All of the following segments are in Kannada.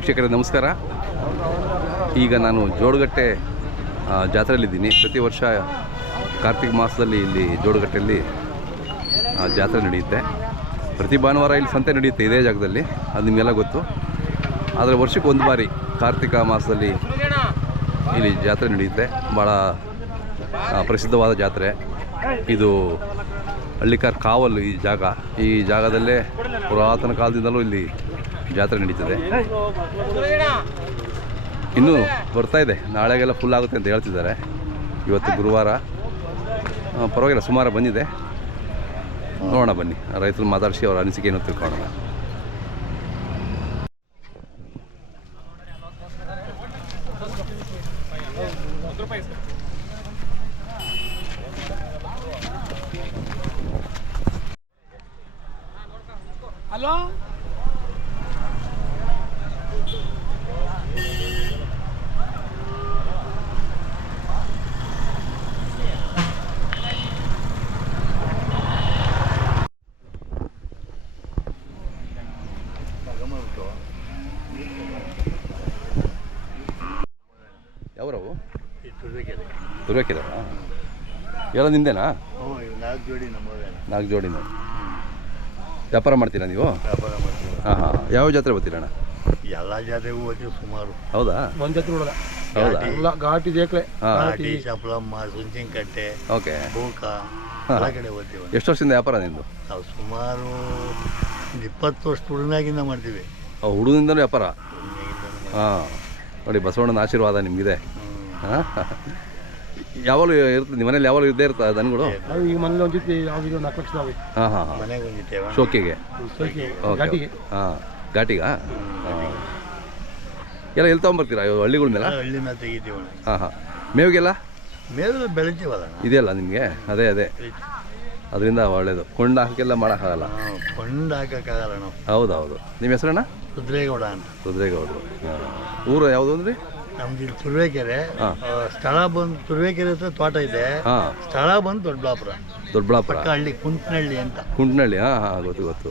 ವೀಕ್ಷಕರೇ, ನಮಸ್ಕಾರ. ಈಗ ನಾನು ಜೋಡಗಟ್ಟೆ ಜಾತ್ರೆಯಲ್ಲಿದ್ದೀನಿ. ಪ್ರತಿ ವರ್ಷ ಕಾರ್ತಿಕ ಮಾಸದಲ್ಲಿ ಇಲ್ಲಿ ಜೋಡುಗಟ್ಟೆಯಲ್ಲಿ ಜಾತ್ರೆ ನಡೆಯುತ್ತೆ. ಪ್ರತಿ ಭಾನುವಾರ ಇಲ್ಲಿ ಸಂತೆ ನಡೆಯುತ್ತೆ ಇದೇ ಜಾಗದಲ್ಲಿ, ಅದು ನಿಮಗೆಲ್ಲ ಗೊತ್ತು. ಆದರೆ ವರ್ಷಕ್ಕೆ ಒಂದು ಬಾರಿ ಕಾರ್ತಿಕ ಮಾಸದಲ್ಲಿ ಇಲ್ಲಿ ಜಾತ್ರೆ ನಡೆಯುತ್ತೆ. ಭಾಳ ಪ್ರಸಿದ್ಧವಾದ ಜಾತ್ರೆ. ಇದು ಹಳ್ಳಿಕಾರ್ ಕಾವಲು ಈ ಜಾಗ. ಈ ಜಾಗದಲ್ಲೇ ಪುರಾತನ ಕಾಲದಿಂದಲೂ ಇಲ್ಲಿ ಜಾತ್ರೆ ನಡೀತದೆ. ಇನ್ನೂ ಬರ್ತಾ ಇದೆ. ನಾಳೆಗೆಲ್ಲ ಫುಲ್ ಆಗುತ್ತೆ ಅಂತ ಹೇಳ್ತಿದ್ದಾರೆ. ಇವತ್ತು ಗುರುವಾರ. ಪರವಾಗಿಲ್ಲ, ಸುಮಾರು ಬಂದಿದೆ. ನೋಡೋಣ ಬನ್ನಿ. ರೈತರು ಮಾತಾಡಿಸಿ ಅವರ ಅನಿಸಿಕೆ ಏನು ತಿಳ್ಕೊಳ್ಳೋಣ. ಹಲೋ ಯಾವ್ರವು? ಈ ತುರುವೇಕೆರೆ. ದುರ್ಬೇಕಿದಾರ ಎಲ್ಲ ನಿಂದೇನಾ? ನಾಲ್ಕು ಜೋಡಿ ನಾಲ್ಕು ಜೋಡಿನ ವ್ಯಾಪಾರ ಮಾಡ್ತೀರಾ ನೀವು? ವ್ಯಾಪಾರ ಮಾಡ್ತೀವಿ. ಹಾಂ ಹಾಂ. ಯಾವ ಜಾತ್ರೆ ಬರ್ತೀರಣ್ಣ ಎಲ್ಲ ಜಾತ್ರೆಗೂ ಹೋಗ್ತೀವಿ ಸುಮಾರು. ಹೌದಾ? ಒಂದು ಜಾತ್ರೆ ನೋಡಲ್ಲ ಹೌದಾ? ಎಲ್ಲ ಘಾಟಿ ದೇಕ್ಲೆ ಹಾಂ. ಘಾಟಿ ಚಪ್ಲಮ್ಮ ಸುಂಚಿನಕಟ್ಟೆ ಓಕೆ. ಬೂಕ ಹೋಗ್ತೀವಿ ಎಷ್ಟು ವರ್ಷದಿಂದ ವ್ಯಾಪಾರ ನಿಂದು? ನಾವು ಸುಮಾರು ಒಂದು ಇಪ್ಪತ್ತು ವರ್ಷ ಹುಡುಗನಾಗಿಂದ ಮಾಡ್ತೀವಿ ಹುಡುಗನಿಂದಲೂ ವ್ಯಾಪಾರ? ಹಾಂ. ನೋಡಿ ಬಸವಣ್ಣನ ಆಶೀರ್ವಾದ ನಿಮಗಿದೆ. ಹಾಂ. ಯಾವಾಗಲೂ ಇರ್ತದೆ ನಿಮ್ಮ ಮನೇಲಿ ಯಾವಾಗಲೂ ಇದ್ದೇ ಇರ್ತದೆ ದನಗಳು? ನಾವು ಈಗ ಮನೇಲಿ ಒಂದು ಜೊತೆ ಯಾವ್ದು ನಾಲ್ಕು ಲಕ್ಷ ಹಾಂ ಹಾಂ ಹಾಂ. ಮನೆಗೆ ಬಂದಿದ್ದೇವೆ ಶೋಕಿಗೆ? ಓಕೆ. ಘಾಟಿಗೆ. ಹಾಂ. ಘಾಟಿಗಾ? ಹಾಂ. ಎಲ್ಲ ಎಲ್ಲಿ ತೊಗೊಂಬರ್ತೀರಾ? ಇವು ಹಳ್ಳಿಗಳ ಮೇಲೆ? ಹಳ್ಳಿ ಮೇಲೆ ತೆಗಿತೀವಿ ಹಾಂ ಹಾಂ. ಮೇವಿಗೆಲ್ಲ? ಮೇಲೆ ಬೆಳಿತೀವಲ್ಲ ಇದೆಯಲ್ಲ ನಿಮಗೆ? ಅದೇ ಅದೇ. ಅದರಿಂದ ಒಳ್ಳೇದು. ಕೊಂಡ ಹಾಕೆಲ್ಲ ಮಾಡೋಕ್ಕಾಗಲ್ಲ. ಕೊಂಡ ಹಾಕೋಕ್ಕಾಗಲ್ಲ ನಾವು. ಹೌದು ಹೌದು ನಿಮ್ಮ ಹೆಸರಣ್ಣ? ರುದ್ರೇಗೌಡ ಅಂತ. ರುದ್ರೇಗೌಡರು ಊರು ಯಾವುದು ಅಂದ್ರಿ? ನಮ್ದು ಇಲ್ಲಿ ತುರುವೇಕೆರೆ. ಸ್ಥಳ ಬಂದು ತುರುವೇಕೆರೆ ಹತ್ರ ತೋಟ ಇದೆ. ಸ್ಥಳ ಬಂದು ದೊಡ್ಡಬಳ್ಳಾಪುರ. ದೊಡ್ಡಬಳ್ಳಾಪುರ. ಪಕ್ಕ ಹಳ್ಳಿ ಕುಂಟ್ನಹಳ್ಳಿ ಅಂತ. ಕುಂಟ್ನಹಳ್ಳಿ ಹಾಂ ಹಾಂ ಗೊತ್ತು ಗೊತ್ತು.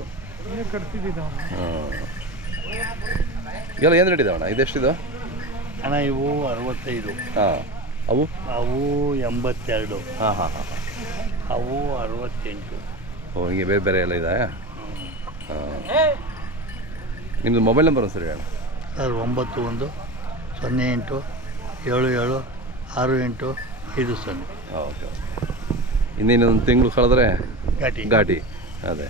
ಹಾಂ. ಎಲ್ಲ ಏನು ನಡೀತಾವಣ್ಣ ಇದೆಷ್ಟಿದು? ಅಣ್ಣ ಇವು ಅರವತ್ತೈದು. ಹಾಂ. ಅವು? ಅವು ಎಂಬತ್ತೆರಡು. ಹಾಂ ಹಾಂ ಹಾಂ ಅವು ಅರವತ್ತೆಂಟು. ಓ ಹಿಂಗೆ ಬೇರೆ ಬೇರೆ ಎಲ್ಲ ಇದೆ ಹಾಂ. ನಿಮ್ಮದು ಮೊಬೈಲ್ ನಂಬರ್ ಸರಿ ಹೇಳಿ. ಸರ್ ಒಂಬತ್ತು ಒಂದು ಸೊನ್ನೆ ಎಂಟು ಏಳು ಏಳು ಆರು ಎಂಟು ಐದು ಸೊನ್ನೆ. Okay okay. ಇನ್ನೊಂದು ತಿಂಗಳು ಕಳೆದ್ರೆ ಘಾಟಿ. ಘಾಟಿ. ಅದೇ.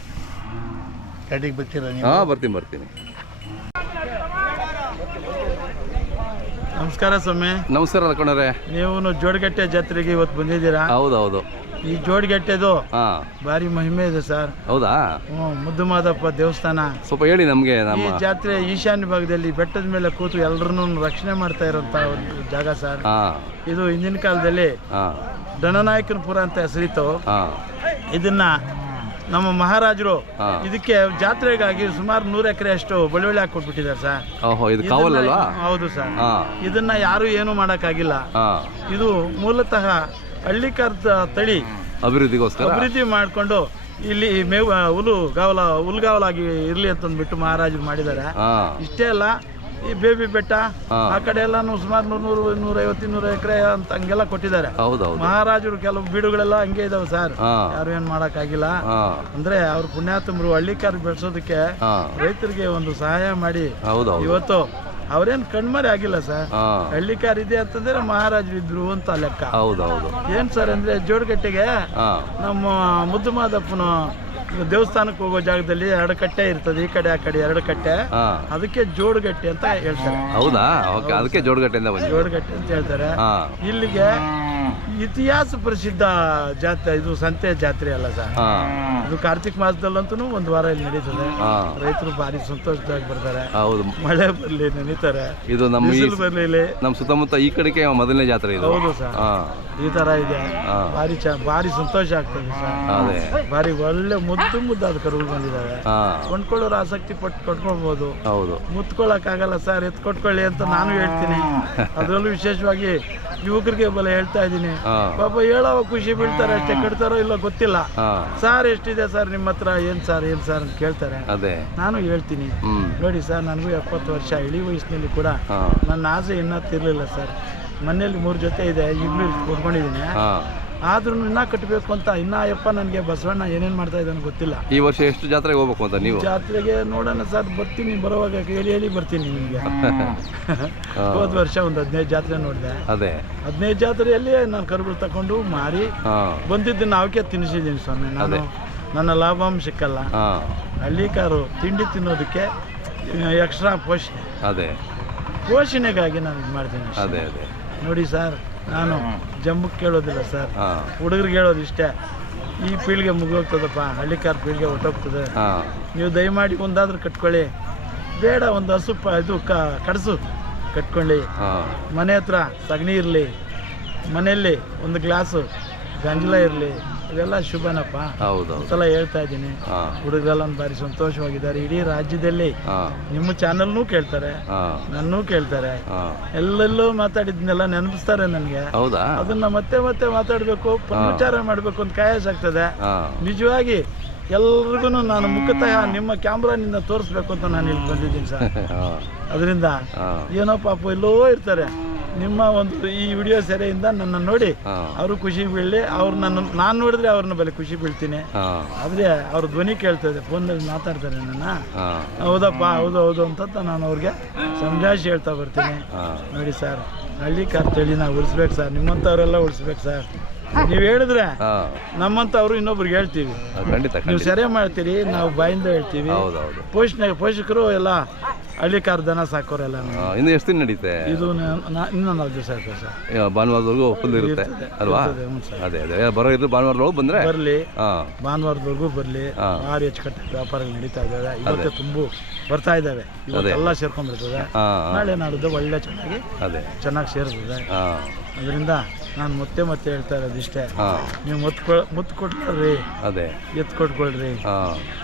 ಘಾಟಿಗೆ ಬರ್ತೀರಾ ನೀವು? ಹಾಂ ಬರ್ತೀನಿ ಬರ್ತೀನಿ. ನಮಸ್ಕಾರ ಸ್ವಾಮಿ. ನಮಸ್ಕಾರ ಅಲ್ಕೊಂಡ್ರೆ ನೀವು ಜೋಡಗಟ್ಟೆ ಜಾತ್ರೆಗೆ ಇವತ್ತು ಬಂದಿದ್ದೀರಾ? ಹೌದು ಹೌದು ಈ ಜೋಡಗಟ್ಟೆದು ಭಾರಿ ಮಹಿಮೆ ಇದೆ ಸರ್. ಹೌದಾ? ಹ್ಞೂ ಮುದ್ದು ಮಾದಪ್ಪ ದೇವಸ್ಥಾನ. ಸ್ವಲ್ಪ ಹೇಳಿ ನಮಗೆ ಈ ನಮ್ಮ ಜಾತ್ರೆ ಈಶಾನ್ಯ ಭಾಗದಲ್ಲಿ ಬೆಟ್ಟದ ಮೇಲೆ ಕೂತು ಎಲ್ಲರನ್ನೂ ರಕ್ಷಣೆ ಮಾಡ್ತಾ ಇರೋಂಥ ಒಂದು ಜಾಗ ಸರ್. ಹಾಂ. ಇದು ಹಿಂದಿನ ಕಾಲದಲ್ಲಿ ದನನಾಯಕನಪುರ ಅಂತ ಹೆಸರಿತ್ತು. ಇದನ್ನು ಇದನ್ನ ನಮ್ಮ ಮಹಾರಾಜರು ಇದಕ್ಕೆ ಜಾತ್ರೆಗಾಗಿ ಸುಮಾರು ನೂರು ಎಕರೆ ಅಷ್ಟು ಬಳುವಳಿ ಕೊಟ್ಬಿಟ್ಟಿದ್ದಾರೆ ಸರ್. ಓಹೋ ಇದು ಕಾವಲಲ್ವಾ? ಹೌದು ಸರ್. ಇದನ್ನ ಯಾರು ಏನು ಮಾಡೋಕ್ಕಾಗಿಲ್ಲ. ಇದು ಮೂಲತಃ ಹಳ್ಳಿಕಾರ್ ತಳಿ ಅಭಿವೃದ್ಧಿಗೋಸ್ಕರ? ಅಭಿವೃದ್ಧಿ ಮಾಡಿಕೊಂಡು ಇಲ್ಲಿ ಮೇವು ಹುಲು ಗಾವಲ ಹುಲ್ಗಾವಲಾಗಿ ಇರಲಿ ಅಂತಂದ್ಬಿಟ್ಟು ಮಹಾರಾಜರು ಮಾಡಿದ್ದಾರೆ. ಇಷ್ಟೇ ಅಲ್ಲ ಈ ಬೇಬಿ ಬೆಟ್ಟ ಆ ಕಡೆ ಎಲ್ಲ ಸುಮಾರು ನೂರು ನೂರು ನೂರೈವತ್ತು ಇನ್ನೂರು ಎಕರೆ ಅಂತ ಹಂಗೆಲ್ಲ ಕೊಟ್ಟಿದ್ದಾರೆ. ಹೌದು ಮಹಾರಾಜರು ಕೆಲವು ಬೀಡುಗಳೆಲ್ಲ ಹಂಗೆ ಇದಾವೆ ಸರ್. ಯಾರು ಏನ್ ಮಾಡಕ್ ಆಗಿಲ್ಲ ಅಂದ್ರೆ ಅವ್ರ ಪುಣ್ಯಾತಮರು ಹಳ್ಳಿಕಾರ ಬೆಳೆಸೋದಕ್ಕೆ ರೈತರಿಗೆ ಒಂದು ಸಹಾಯ ಮಾಡಿ. ಇವತ್ತು ಅವ್ರೇನ್ ಕಣ್ಮರೆ ಆಗಿಲ್ಲ ಸರ್. ಹಳ್ಳಿಕಾರ ಇದೆ ಅಂತಂದ್ರೆ ಮಹಾರಾಜರು ಇದ್ರು ಅಂತ ಲೆಕ್ಕ. ಹೌದು ಹೌದು. ಏನ್ ಸರ್ ಅಂದ್ರೆ ಜೋಡಗಟ್ಟೆಗೆ ನಮ್ಮ ಮುದ್ದು ಮಾದಪ್ಪನ ದೇವಸ್ಥಾನಕ್ಕೆ ಹೋಗೋ ಜಾಗದಲ್ಲಿ ಎರಡು ಕಟ್ಟೆ ಇರ್ತದೆ ಈ ಕಡೆ ಆ ಕಡೆ ಎರಡು ಕಟ್ಟೆ. ಹಾಂ. ಅದಕ್ಕೆ ಜೋಡುಗಟ್ಟೆ ಅಂತ ಹೇಳ್ತಾರೆ. ಹೌದಾ? ಓಕೆ ಅದಕ್ಕೆ ಜೋಡಗಟ್ಟೆಯಿಂದ ಜೋಡಗಟ್ಟೆ ಅಂತ ಹೇಳ್ತಾರೆ. ಹಾಂ. ಇಲ್ಲಿಗೆ ಇತಿಹಾಸ ಪ್ರಸಿದ್ಧ ಜಾತ್ರೆ ಇದು ಸಂತೆ ಜಾತ್ರೆ ಅಲ್ಲ ಸರ್. ಹಾಂ. ಇದು ಕಾರ್ತಿಕ್ ಮಾಸದಲ್ಲಂತೂ ಒಂದು ವಾರ ಇಲ್ಲಿ ನಡೀತದೆ. ಹಾಂ. ರೈತರು ಭಾರಿ ಸಂತೋಷವಾಗಿ ಬರ್ತಾರೆ. ಹೌದು. ಮಳೆ ಬರ್ಲಿ ನೆನೀತಾರೆ ಇದು ನಮ್ಮ ಈ ಬಿಸಿಲು ಬರ್ಲಿ ಇಲ್ಲಿ ನಮ್ಮ ಸುತ್ತಮುತ್ತ ಈ ಕಡೆಗೆ ಮೊದಲನೇ ಜಾತ್ರೆ ಇದು. ಹೌದು ಸರ್. ಹಾಂ. ಈ ತರ ಇದೆ. ಭಾರಿ ಚ ಭಾರಿ ಸಂತೋಷ ಆಗ್ತದೆ ಸರ್. ಭಾರಿ ಒಳ್ಳೆ ಮುದ್ದು ಮುದ್ದಾದ ಕರುಗಳು ಬಂದಿದ್ದಾವೆ ಕೊಂಡ್ಕೊಳ್ಳೋರು ಆಸಕ್ತಿ ಪಟ್ಟು ಕೊಟ್ಕೊಳ್ಬೋದು ಹೌದು. ಮುತ್ಕೊಳ್ಳೋಕ್ಕಾಗಲ್ಲ ಸರ್ ಎತ್ ಕೊಟ್ಕೊಳ್ಳಿ ಅಂತ ನಾನು ಹೇಳ್ತೀನಿ. ಅದರಲ್ಲೂ ವಿಶೇಷವಾಗಿ ಯುವಕರಿಗೆ ಬಲ ಹೇಳ್ತಾ ಇದ್ದೀನಿ. ಹಾಂ. ಪಾಪ ಹೇಳೋ ಖುಷಿ ಬೀಳ್ತಾರೆ ಅಷ್ಟೇ ಕಟ್ತಾರೋ ಇಲ್ಲ ಗೊತ್ತಿಲ್ಲ. ಸಾರ್ ಸರ್ ಎಷ್ಟಿದೆ ಸರ್ ನಿಮ್ಮ ಹತ್ರ? ಏನು ಸರ್ ಏನ್ ಸರ್? ಅಂತ ಕೇಳ್ತಾರೆ. ಅದೇ. ನಾನು ಹೇಳ್ತೀನಿ. ನೋಡಿ ಸರ್ ನನಗೂ ಎಪ್ಪತ್ತು ವರ್ಷ ಇಳಿ ವಯಸ್ಸಿನಲ್ಲಿ ಕೂಡ ಹಾಂ. ನನ್ನ ಆಸೆ ಇನ್ನೂ ತೀರಲಿಲ್ಲ ಸರ್. ಮನೇಲಿ ಮೂರು ಜೊತೆ ಇದೆ ಈಗಲೂ ಕೊಂಡ್ಕೊಂಡಿದ್ದೀನಿ ಹಾಂ. ಆದ್ರೂ ಇನ್ನ ಕಟ್ಟಬೇಕು ಅಂತ ಇನ್ನ ಅಯ್ಯಪ್ಪ ನನಗೆ ಬಸವಣ್ಣ ಏನೇನು ಮಾಡ್ತಾ ಇದ್ದಾನೆ ಗೊತ್ತಿಲ್ಲ. ಈ ವರ್ಷ ಎಷ್ಟು ಜಾತ್ರೆಗೆ ಹೋಗ್ಬೇಕು ಅಂತ ನೀವು? ಜಾತ್ರೆಗೆ ನೋಡೋಣ ಸರ್ ಬರ್ತೀನಿ ಬರುವಾಗ ಹೇಳಿ ಹೇಳಿ ಬರ್ತೀನಿ ನಿಮಗೆ. ಹೋದ ವರ್ಷ ಒಂದು ಹದಿನೈದು ಜಾತ್ರೆ ನೋಡಿದೆ. ಅದೇ. ಹದಿನೈದು ಜಾತ್ರೆಯಲ್ಲಿ ನಾನು ಕರುಗಳು ತಗೊಂಡು ಮಾರಿ ಬಂದಿದ್ದ ಬಂದಿದ್ದನ್ನು ಅವಕ್ಕೆ ತಿನ್ನಿಸಿದ್ದೀನಿ ಸ್ವಾಮಿ. ನಾನು. ನನ್ನ ಲಾಭಾಂಶ ಸಿಕ್ಕಲ್ಲ. ಹಳ್ಳಿ ಕಾರು ತಿಂಡಿ ತಿನ್ನೋದಕ್ಕೆ ಎಕ್ಸ್ಟ್ರಾ ಪೋಷಣೆ. ಅದೇ. ಪೋಷಣೆಗಾಗಿ ನಾನು ಇದು ಮಾಡ್ತೀನಿ ಅದೇ ಅದೇ. ನೋಡಿ ಸರ್ ನಾನು ಜಂಬಕ್ಕೆ ಕೇಳೋದಿಲ್ಲ ಸರ್. ಹುಡುಗರಿಗೆ ಹೇಳೋದು ಇಷ್ಟೇ. ಈ ಪೀಳಿಗೆ ಮುಗೋಗ್ತದಪ್ಪ ಹಳ್ಳಿ ಕಾರ್ ಪೀಳಿಗೆ ಹೊಟ್ಟೋಗ್ತದೆ ನೀವು ದಯಮಾಡಿ ಒಂದಾದ್ರೂ ಕಟ್ಕೊಳ್ಳಿ. ಬೇಡ ಒಂದು ಹಸು ಪ ಇದು ಕ ಕಡಸು ಕಟ್ಕೊಳ್ಳಿ. ಮನೆ ಹತ್ರ ಸಗಣಿ ಇರಲಿ ಮನೆಯಲ್ಲಿ ಒಂದು ಗ್ಲಾಸು ಗಂಜಲ ಇರಲಿ. ಇವೆಲ್ಲ ಶುಭನಪ್ಪ. ಹೌದು ಒಂದ್ಸಲ ಹೇಳ್ತಾ ಇದ್ದೀನಿ. ಹುಡುಗರೆಲ್ಲ ಒಂದು ಬಾರಿ ಸಂತೋಷವಾಗಿದ್ದಾರೆ. ಇಡೀ ರಾಜ್ಯದಲ್ಲಿ ನಿಮ್ಮ ಚಾನಲ್ನೂ ಕೇಳ್ತಾರೆ ನನ್ನ ಕೇಳ್ತಾರೆ. ಎಲ್ಲೆಲ್ಲೂ ಮಾತಾಡಿದ್ನೆಲ್ಲ ನೆನಪಿಸ್ತಾರೆ ನನಗೆ. ಹೌದಾ? ಅದನ್ನ ಮತ್ತೆ ಮತ್ತೆ ಮಾತಾಡಬೇಕು ಪ್ರಚಾರ ಮಾಡಬೇಕು ಅಂತ ಕಾಯಸ್ ಆಗ್ತದೆ. ನಿಜವಾಗಿ ಎಲ್ರಿಗೂ ನಾನು ಮುಖತಃ ನಿಮ್ಮ ಕ್ಯಾಮ್ರಾನಿಂದ ತೋರಿಸ್ಬೇಕು ಅಂತ ನಾನು ಇಲ್ಲಿ ಬಂದಿದ್ದೀನಿ ಸರ್ ಅದರಿಂದ ಏನೋ ಪಾಪ ಎಲ್ಲೋ ಇರ್ತಾರೆ. ನಿಮ್ಮ ಒಂದು ಈ ವಿಡಿಯೋ ಸೆರೆಯಿಂದ ನನ್ನ ನೋಡಿ ಅವರು ಖುಷಿ ಬೀಳಲಿ. ಅವ್ರು ನನ್ನ ನಾನು ನೋಡಿದ್ರೆ ಅವ್ರನ್ನ ಬಲಿ ಖುಷಿ ಬೀಳ್ತೀನಿ. ಆದ್ರೆ ಅವ್ರ ಧ್ವನಿ ಕೇಳ್ತದೆ ಫೋನಲ್ಲಿ ಮಾತಾಡ್ತಾರೆ ನನ್ನ ಹೌದಪ್ಪ ಹೌದು ಹೌದು ಅಂತ ನಾನು ಅವ್ರಿಗೆ ಸಂಜಾಸಿ ಹೇಳ್ತಾ ಬರ್ತೀನಿ. ನೋಡಿ ಸರ್ ಹಳ್ಳಿ ಕಾರ್ ನಾವು ಉಳಿಸ್ಬೇಕು ಸರ್ ನಿಮ್ಮಂಥವ್ರೆಲ್ಲ ಉಳಿಸ್ಬೇಕು ಸರ್. ನೀವು ಹೇಳಿದ್ರೆ ನಮ್ಮಂತವ್ರು ಇನ್ನೊಬ್ರಿಗೆ ಹೇಳ್ತೀವಿ. ನೀವು ಸೆರೆ ಮಾಡ್ತೀರಿ ನಾವು ಬಾಯಿಂದ ಹೇಳ್ತೀವಿ. ಪೋಷಣೆ ಪೋಷಕರು ಎಲ್ಲ ಹಳ್ಳಿ ಕಾರ್ ದನ ಸಾಕೋರೆಲ್ಲ ಇನ್ನು ಎಷ್ಟು ದಿನ ನಡೀತೆ? ಇದು ನ- ನಾ- ಇನ್ನೂ ನಾಲ್ಕು ದಿವಸ ಆಯ್ತು ಸರ್. ಯಾ, ಭಾನುವಾರದವರೆಗೂ ಫುಲ್ ಇರುತ್ತೆ ಅಲ್ವಾ? ಇರ್ತದೆ, ಹ್ಞೂ ಸರ್. ಅದೇ ಅದೇ ಬರೋ ಇದ್ರೆ ಭಾನುವಾರದೊಳಗೆ ಬಂದ್ರೆ? ಬರಲಿ ಹಾಂ. ಭಾನುವಾರದವರೆಗೂ ಬರಲಿ ಆರು ಹೆಚ್ಚು ಕಟ್ಟ ವ್ಯಾಪಾರಗಳು ನಡೀತಾ ಇದ್ದಾವೆ. ಇವತ್ತು ತುಂಬು ಬರ್ತಾ ಇದ್ದಾವೆ. ಇವತ್ತೆಲ್ಲ ಸೇರ್ಕೊಂಡ್ಬಿಡ್ತದೆ. ಹಾಂ. ನಾಳೆ ನಾಡಿದ್ದು ಒಳ್ಳೆ ಚೆನ್ನಾಗಿ ಅದೇ. ಚೆನ್ನಾಗಿ ಸೇರ್ತದೆ. ಹಾಂ. ಅದರಿಂದ ನಾನು ಮತ್ತೆ ಮತ್ತೆ ಹೇಳ್ತಾ ಇರೋದು ಇಷ್ಟೇ. ನೀವು ಮುತ್ತು ಮುತ್ತು ಕೊಟ್ಕೊಳ್ರಿ. ಅದೇ. ಎತ್ತು ಕೊಟ್ಕೊಳ್ರಿ.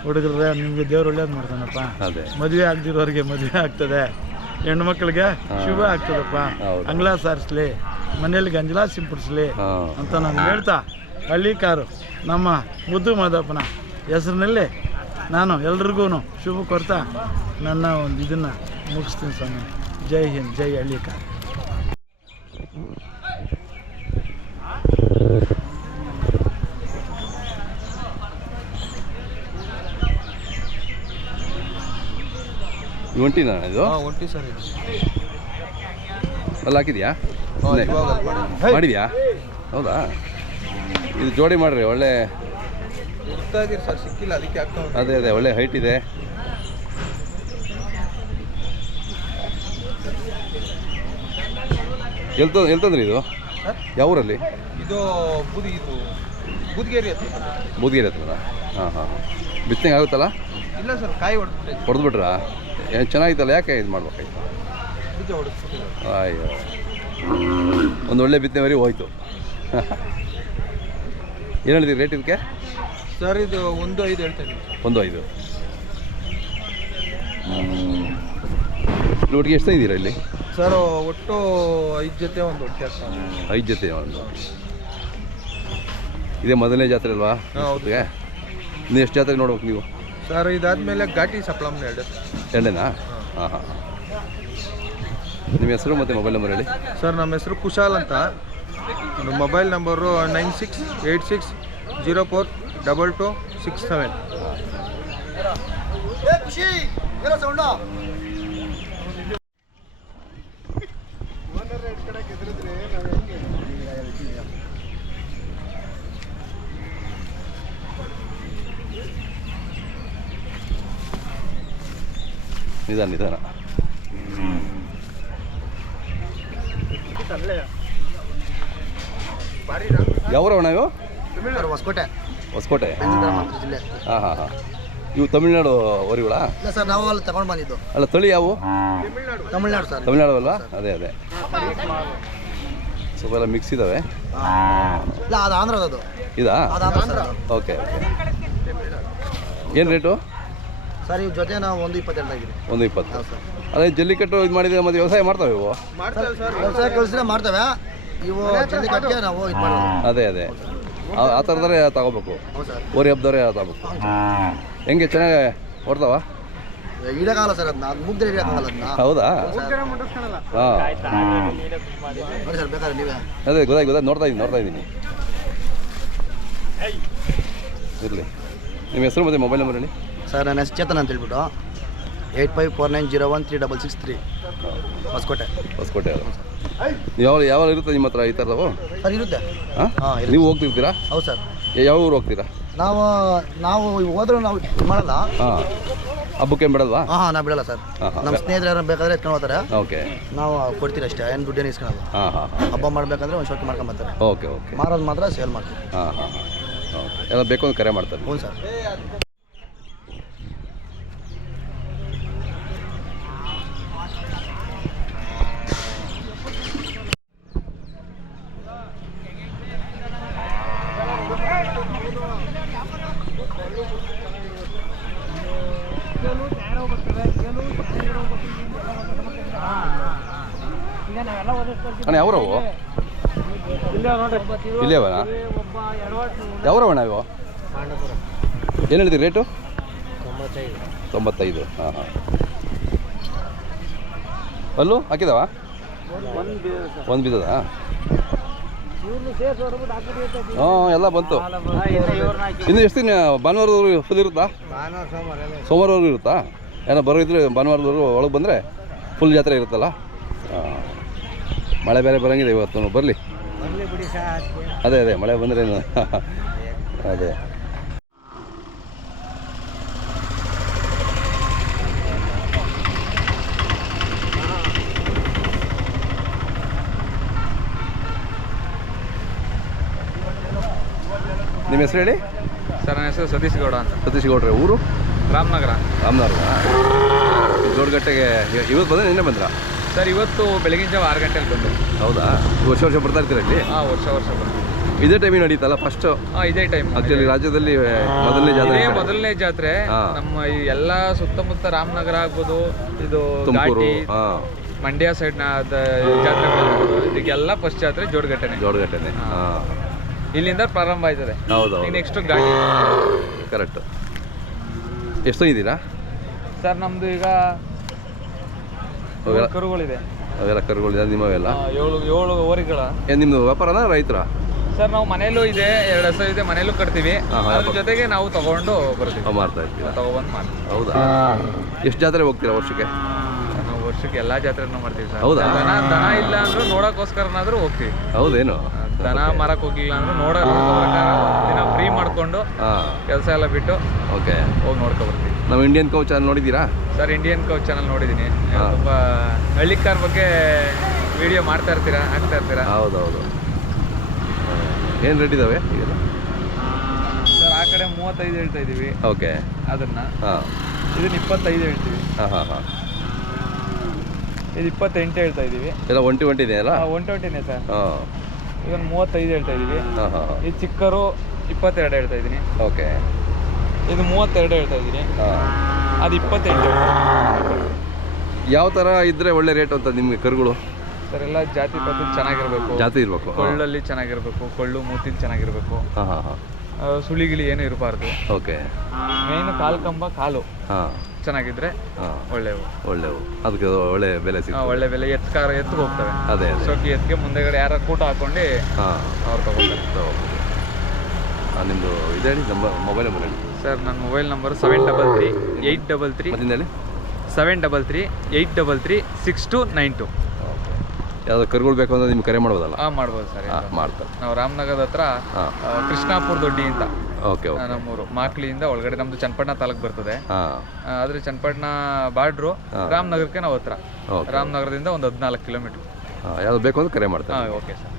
ಹುಡುಗರ ನಿಮಗೆ ದೇವ್ರು ಒಳ್ಳೇದು ಮಾಡ್ತಾನಪ್ಪ. ಅದೇ. ಮದುವೆ ಆಗದಿರೋರಿಗೆ ಮದುವೆ ಆಗ್ತದೆ. ಹೆಣ್ಣು ಮಕ್ಕಳಿಗೆ ಶುಭ ಆಗ್ತದಪ್ಪ. ಅಂಗ್ಲ ಸಾರಿಸ್ಲಿ ಮನೇಲಿ ಗಂಜಲ ಸಿಂಪಡಿಸ್ಲಿ ಅಂತ ನಾನು ಹೇಳ್ತಾ ಹಳ್ಳಿ ಕಾರು ನಮ್ಮ ಮುದ್ದು ಮಾದಪ್ಪನ ಹೆಸರಿನಲ್ಲಿ ನಾನು ಎಲ್ರಿಗೂ ಶುಭ ಕೊಡ್ತಾ ನನ್ನ ಒಂದು ಇದನ್ನು ಮುಗಿಸ್ತೀನಿ ಸ್ವಾಮಿ. ಜೈ ಹಿಂದ್ ಜೈ ಹಳ್ಳಿ ಕಾರ್. ಒಂಟಿನ ಇದು? ಒಂಟಿ ಸರ್ ಅಲ್ಲಿ ಹಾಕಿದ್ಯಾ? ಮಾಡಿದ್ಯಾ? ಹೌದಾ? ಇದು ಜೋಡಿ ಮಾಡ್ರಿ ಒಳ್ಳೆ ಸರ್ ಸಿಕ್ಕಿಲ್ಲ ಅದಕ್ಕೆ ಅದೇ ಅದೇ ಒಳ್ಳೆ ಹೈಟ್ ಇದೆ. ಎಲ್ತ ಎಲ್ತಂದ್ರಿ ಇದು? ಸರ್? ಯಾವ ಊರಲ್ಲಿ? ಇದು ಬುದಿ ಇದು ಬೂದಿಗೇರಿ ಹತ್ರ. ಬೂದಿಗೆರೆ ಹತ್ರ ಹಾಂ ಹಾಂ ಬಿತ್ತನೆ ಆಗುತ್ತಲ್ಲ? ಇಲ್ಲ ಸರ್ ಕಾಯಿ ಹೊಡೆದ್ಬಿಟ್ಟೆ ಹೊಡೆದ್ಬಿಟ್ರಾ? ಏನು ಚೆನ್ನಾಗಿತ್ತಲ್ಲ ಯಾಕೆ ಇದು ಮಾಡ್ಬೇಕಾಯ್ತು ಬೀಜ ಅಯ್ಯೋ. ಒಂದು ಒಳ್ಳೆ ಬಿತ್ತನೆವರೆಗೆ ಹೋಯ್ತು. ಏನು ಹೇಳಿದ್ರಿ ರೇಟ್ ಇದಕ್ಕೆ? ಸರ್ ಇದು ಒಂದು ಐದು ಹೇಳ್ತೇನೆ ಒಂದು ಐದು. ಒಟ್ಟಿಗೆ ಎಷ್ಟು ಇದ್ದೀರಾ ಇಲ್ಲಿ? ಸರ್ ಒಟ್ಟು ಐದು ಜೊತೆ ಒಂದು ಹೊಟ್ಟೆ ಆಗ್ತದೆ ಐದು ಜೊತೆ ಒಂದು ಇದೇ ಮೊದಲನೇ ಜಾತ್ರೆ ಅಲ್ವಾ? ಹಾ, ಹೌದು. ನೀವು ಇನ್ನು ಎಷ್ಟು ಜಾತ್ರೆ ನೋಡ್ಬೇಕು ನೀವು? ಸರ್ ಇದಾದ್ಮೇಲೆ ಘಾಟಿ ಸಪ್ಲಮ್ ಎರಡು. ಎರಡೇನಾ? ಹಾಂ. ಹಾಂ ನಿಮ್ಮ ಹೆಸರು ಮತ್ತು ಮೊಬೈಲ್ ನಂಬರ್ ಹೇಳಿ. ಸರ್ ನಮ್ಮ ಹೆಸರು ಕುಶಾಲ್ ಅಂತ. Mobile number nine six eight six zero four double two six seven. ನಿಧಾನ ನಿಧಾನ. ಯಾವಣ ಇವು? ಹೊಸಕೋಟೆ. ಹೊಸಕೋಟೆ. ಹಾಂ ಹಾಂ ಹಾಂ. ಇವು ತಮಿಳ್ನಾಡು ಇಲ್ಲ ಸರ್ ನಾವು ಅಲ್ಲಿ ತಗೊಂಡು ಬಂದಿದ್ದು. ಅಲ್ಲ ತಳಿ ಯಾವು? ತಮಿಳ್ನಾಡು ಸರ್. ತಮಿಳ್ನಾಡು ಅಲ್ವಾ? ಅದೇ ಅದೇ. ಸ್ವಲ್ಪ ಎಲ್ಲ ಮಿಕ್ಸ್ ಇದಾವೆ. ಇಲ್ಲ ಅದು ಆಂಧ್ರದ ಅದು. ಇದಾ? ಅದು ಆಂಧ್ರ ಓಕೆ ಓಕೆ. ಏನು ರೇಟು ಸರ್ ಇವ್ ಜೊತೆ ನಾವು ಒಂದು ಇಪ್ಪತ್ತೆರಡು ಒಂದು ಇಪ್ಪತ್ತು. ಹೌದು ಸರ್. ಅದೇ ಜಲ್ಲಿಕಟ್ಟು ಇದು ಮಾಡಿದ್ರೆ ಮತ್ತೆ ವ್ಯವಸಾಯ ಮಾಡ್ತಾವೆ ಇವು? ಮಾಡ್ತೇವೆ ಸರ್ ವ್ಯವಸಾಯ ಕಳಿಸಿದ್ರೆ ಮಾಡ್ತೇವೆ. ಇವು ಜಲ್ಲಿಕಟ್ಟಿಗೆ ನಾವು ಇದು ಮಾಡೋದು. ಅದೇ ಅದೇ. ಆ- ಆ ಥರದವರೇ ತಗೋಬೇಕು. ಹೌದು ಸರ್. ಓರಿ ಹಬ್ಬದವ್ರೆ ತಗೋಬೇಕು. ಹೆಂಗೆ ಚೆನ್ನಾಗಿ ಹೊಡ್ತಾವ? ಇಡಕ್ಕಾಗಲ್ಲ ಸರ್ ಅದನ್ನ ಅದು ಮುಗ್ದ್ರೆ ಇಡಕ್ಕಾಗಲ್ಲ ಅದನ್ನ ಹೌದಾ? ಹಾಂ. ನೋಡಿ ಸರ್ ಬೇಕಾದ್ರೆ ನೀವೇ. ಅದೇ ಗೊತ್ತಾಗಿ ಗೊತ್ತಾಗಿ ನೋಡ್ತಾ ಇದ್ದೀನಿ ನೋಡ್ತಾ ಇದ್ದೀನಿ ಇರಲಿ. ನಿಮ್ಮ ಹೆಸರು ಮತ್ತು ಮೊಬೈಲ್ ನಂಬರ್ ಹೇಳಿ. ಸರ್ ನನ್ನ ಹೆಸರು ಚೇತನ್ ಅಂತ ಹೇಳ್ಬಿಟ್ಟು. Eight five four nine zero one three double six three. Hosakote. Hosakote ಅದು ಯಾವ ಯಾವಾಗ ಇರುತ್ತೆ ನಿಮ್ಮ ಹತ್ರ ಈ ಥರದವು? ಸರ್ ಇರುತ್ತೆ. ಹಾಂ? ಹಾಂ ನೀವು ಹೋಗ್ತಿರ್ತೀರಾ? ಹೌದು ಸರ್. ಯಾವ ಊರು ಹೋಗ್ತೀರಾ? ನಾವು ನಾವು ಹೋದ್ರೂ ನಾವು ಇದು ಮಾಡಲ್ಲ. ಹಾಂ. ಹಬ್ಬಕ್ಕೆ ಬಿಡಲ್ವಾ? ಹಾಂ ಹಾಂ ನಾವು ಬಿಡಲ್ಲ ಸರ್. ಹಾಂ ಹಾಂ. ನಮ್ಮ ಸ್ನೇಹಿತರು ಯಾರು ಬೇಕಾದ್ರೆ ಎತ್ಕೊಂಡು ಹೋಗ್ತಾರೆ. ಓಕೆ. ನಾವು ಕೊಡ್ತೀವಿ ಅಷ್ಟೇ ಏನು ದುಡ್ಡೇನು ಇಸ್ಕೊಳಲ್ಲ. ಹಾಂ ಹಾಂ ಹಾಂ. ಹಬ್ಬ ಮಾಡಬೇಕಂದ್ರೆ ಒಂದು ಮಾಡ್ಕೊಂಡು ಬರ್ತಾರೆ. Okay okay. ಮಾರೋದು ಮಾತ್ರ ಸೇಲ್ ಮಾಡ್ತೀವಿ. ಹಾಂ ಹಾಂ ಹಾಂ. ಓಕೆ. ಎಲ್ಲ ಬೇಕು ಅಂತ ಕರೆ ಮಾಡ್ತಾರೆ. ಹ್ಞೂ ಸರ್. ಅಣ್ಣ ಯಾವ್ರವು? ಇಲ್ಲೇವಣ್ಣ ಯಾವ್ರವಣ್ಣ ಇವು? ಏನು ಹೇಳ್ತೀರಿ ರೇಟು ತೊಂಬತ್ತೈದು. ಹಾಂ ಹಾಂ. ಅಲ್ಲೂ ಹಾಕಿದಾವ? ಒಂದು ಬಿದ್ದದ ಹಾಂ ಎಲ್ಲ ಬಂತು. ಇನ್ನು ಎಷ್ಟು ದಿನ ಭಾನುವಾರದವರು ಫುಲ್ ಇರುತ್ತಾ? ಸೋಮವಾರವರೆಗೂ ಇರುತ್ತಾ. ಏನೋ ಬರೋ ಭಾನುವಾರದವರು ಒಳಗೆ ಬಂದರೆ ಫುಲ್ ಜಾತ್ರೆ ಇರುತ್ತಲ್ಲ? ಮಳೆ ಬೇರೆ ಬರೋಂಗಿದೆ ಇವತ್ತು ಬರಲಿ. ಅದೇ ಅದೇ ಮಳೆ ಬಂದರೆ ಅದೇ. ನಿಮ್ಮ ಹೆಸರು ಹೇಳಿ? ಸರ್ ನನ್ನ ಹೆಸರು ಸತೀಶ್ ಗೌಡ ಅಂತ. ಸತೀಶ್ ಗೌಡ್ರೆ ಊರು? ರಾಮನಗರ. ರಾಮನಗರ. ಜೋಡ್ಗಟ್ಟೆಗೆ ಇವತ್ತು ಬಂದರೆ ನಿನ್ನೆ ಬಂದ್ರಾ? ಸರ್ ಇವತ್ತು ಬೆಳಗಿನ ಜಾವ ಆರು ಗಂಟೆಲಿ ಬಂದು. ಹೌದಾ? ವರ್ಷ ವರ್ಷ ಬರ್ತಾ ಇರ್ತೀರ ಇಲ್ಲಿ? ಹಾಂ ವರ್ಷ ವರ್ಷ ಬರ್ತೀವಿ. ಇದೇ ಟೈಮಿಗೆ ನಡೀತಲ್ಲ ಫಸ್ಟ್ ಹಾಂ ಇದೇ ಟೈಮ್ ಆಕ್ಚುಲಿ ರಾಜ್ಯದಲ್ಲಿ ಮೊದಲನೇ ಜಾತ್ರೆ ಇದೇ ಮೊದಲನೇ ಜಾತ್ರೆ. ನಮ್ಮ ಈ ಎಲ್ಲ ಸುತ್ತಮುತ್ತ ರಾಮನಗರ ಆಗ್ಬೋದು ಇದು ತುಮಕೂರು ಮಂಡ್ಯ ಸೈಡ್ನ ಜಾತ್ರೆಗಳು ಇದಕ್ಕೆಲ್ಲ ಫಸ್ಟ್ ಜಾತ್ರೆ ಜೋಡ್ಗಟ್ಟೆನೆ. ಜೋಡ್ಗಟ್ಟೆನೆ. ಹಾಂ. ಇಲ್ಲಿಂದ ಪ್ರಾರಂಭ ಆಯ್ತದೆ. ಹೌದು ನೆಕ್ಸ್ಟ್ ಗಾಡಿ. ಕರೆಕ್ಟ್ ಎಷ್ಟು ಇದ್ದೀರಾ? ಸರ್ ನಮ್ದು ಈಗ ಅವೆಲ್ಲ ಕರುಗಳಿದೆ. ಅವೆಲ್ಲ ಕರುಗಳಿದೆ ನಿಮ್ಮವೆಲ್ಲ? ಏಳು ಏಳು ಓರಿಗಳ ಏನು ನಿಮ್ಮದು ವ್ಯಾಪಾರನ ರೈತರ? ಸರ್ ನಾವು ಮನೆಯಲ್ಲೂ ಇದೆ ಎರಡು ಹಸು ಇದೆ ಮನೆಯಲ್ಲೂ ಕಟ್ತೀವಿ. ಅದ್ರ ಜೊತೆಗೆ ನಾವು ತಗೊಂಡು ಬರ್ತೀವಿ. ಮಾರ್ತಾ ಇರ್ತೀವಿ ತಗೊಬಂದು ಮಾಡ್ತೀವಿ. ಹೌದಾ? ಎಷ್ಟು ಜಾತ್ರೆ ಹೋಗ್ತೀರಾ ವರ್ಷಕ್ಕೆ? ನಾವು ವರ್ಷಕ್ಕೆ ಎಲ್ಲಾ ಜಾತ್ರೆನೂ ಮಾಡ್ತೀವಿ ಸರ್. ಹೌದಾ? ದನ ದನ ಇಲ್ಲ ಅಂದ್ರೆ ನೋಡೋಕ್ಕೋಸ್ಕರನಾದ್ರೂ ಹೋಗ್ತೀವಿ. ಹೌದೇನು? ದನ ಮಾರಕ್ ಹೋಗಿಲ್ಲ ಅಂದ್ರೆ ನೋಡೋ ದಿನ ಫ್ರೀ ಮಾಡ್ಕೊಂಡು ಕೆಲಸ ಎಲ್ಲ ಬಿಟ್ಟು ಓಕೆ ಹೋಗಿ ನೋಡ್ಕೊ ಬರ್ತೀವಿ. ನಾವು ಇಂಡಿಯನ್ ಕೌ ಚಾನಲ್ ನೋಡಿದ್ದೀರಾ? ಸರ್ ಇಂಡಿಯನ್ ಕೌ ಚಾನಲ್ ನೋಡಿದ್ದೀನಿ. ಸ್ವಲ್ಪ ಹಳ್ಳಿ ಕಾರ್ ಬಗ್ಗೆ ವಿಡಿಯೋ ಮಾಡ್ತಾ ಇರ್ತೀರಾ ಹಾಕ್ತಾ ಇರ್ತೀರಾ? ಹೌದೌದು. ಏನು ರೇಟ್ ಇದಾವೆ ಈಗೆಲ್ಲ? ಸರ್ ಆ ಕಡೆ ಮೂವತ್ತೈದು ಹೇಳ್ತಾ ಇದೀವಿ ಓಕೆ ಅದನ್ನ. ಹಾಂ. ಇದನ್ನ ಇಪ್ಪತ್ತೈದು ಹೇಳ್ತೀವಿ. ಹಾಂ ಹಾಂ ಹಾಂ. ಇದು ಇಪ್ಪತ್ತೆಂಟು ಹೇಳ್ತಾ ಇದೀವಿ ಎಲ್ಲ ಒಂಟಿ ಒಂಟಿ ಅಲ್ಲ? ಒನ್ ಟ್ವೆಂಟಿನೇ ಸರ್. ಹಾಂ. ಇದನ್ನ ಮೂವತ್ತೈದು ಹೇಳ್ತಾ ಇದೀವಿ ಇದು ಚಿಕ್ಕರು ಇಪ್ಪತ್ತೆರಡು ಹೇಳ್ತಾ ಇದ್ದೀನಿ. ಓಕೆ. ಇದು ಮೂವತ್ತೆರಡು ಹೇಳ್ತಾ ಇದ್ದೀನಿ. ಅದು ಇಪ್ಪತ್ತೆಂಟು. ಯಾವ ಥರ ಇದ್ರೆ ಒಳ್ಳೆ ರೇಟ್ ಅಂತ ನಿಮಗೆ ಕರುಗಳು? ಸರ್ ಎಲ್ಲ ಜಾತಿ ಪದ್ಧತಿ ಚೆನ್ನಾಗಿರ್ಬೇಕು. ಜಾತಿ ಇರಬೇಕು ಕೊಳ್ಳಲ್ಲಿ ಚೆನ್ನಾಗಿರ್ಬೇಕು ಕೊಳ್ಳು ಮೂತಿಲಿ ಚೆನ್ನಾಗಿರ್ಬೇಕು. ಸುಳಿಗಿಳಿ ಏನು ಇರಬಾರ್ದು. ಓಕೆ. ಮೇನ್ ಕಾಲು ಕಂಬ ಕಾಲು. ಹಾಂ. ಚೆನ್ನಾಗಿದ್ರೆ ಒಳ್ಳೆವು. ಒಳ್ಳೆವು. ಅದಕ್ಕೆ ಒಳ್ಳೆ ಬೆಲೆ ಸಿಗ ಒಳ್ಳೆ ಬೆಲೆ. ಎತ್ಕಾರ ಎತ್ತಿಗೆ ಹೋಗ್ತಾರೆ ಅದೇ ಸೊಕ್ಕಿ ಸೋಕಿ ಎತ್ತಿಗೆ ಮುಂದೆಗಡೆ ಯಾರ ಕೂಟ ಹಾಕೊಂಡು ಹಾಂ. ಅವ್ರು ತಗೋತಾರೆ ಹಾಂ ನಿಮ್ಮದು ಇದೆ ಹೇಳಿ ನಮ್ಮ ಮೊಬೈಲ್ ನಂಬರ್ ಹೇಳಿ. ಸರ್ ನನ್ನ mobile number seven double three eight double three ಹೇಳಿ? Seven double three eight double three six two nine two ಯಾವ್ದು ಕರುಗಳು ಬೇಕು ಅಂದ್ರೆ ನಿಮ್ಗೆ ಕರೆ ಮಾಡ್ಬೋದಲ್ಲ? ಹಾಂ ಮಾಡ್ಬೋದು ಸರ್ ಮಾಡ್ತಾರೆ. ನಾವು ರಾಮನಗರದ ಹತ್ರ ಕೃಷ್ಣಾಪುರ ದೊಡ್ಡಿ ಅಂತ. ಓಕೆ ನಮ್ಮೂರು. ಮಾಕ್ಲಿಯಿಂದ ಒಳಗಡೆ ನಮ್ದು ಚನ್ನಪಟ್ಟಣ ತಾಲೂಕ್ ಬರ್ತದೆ. ಹಾಂ. ಆದ್ರೆ ಚನ್ನಪಟ್ಟಣ ಬಾರ್ಡ್ರು ರಾಮನಗರಕ್ಕೆ ನಾವು ಹತ್ರ. ರಾಮನಗರದಿಂದ ಒಂದು ಹದಿನಾಲ್ಕು ಕಿಲೋಮೀಟರ್ ಯಾವ್ದು ಬೇಕು ಅಂದ್ರೆ ಕರೆ ಮಾಡ್ತಾರೆ. ಹಾಂ ಓಕೆ ಸರ್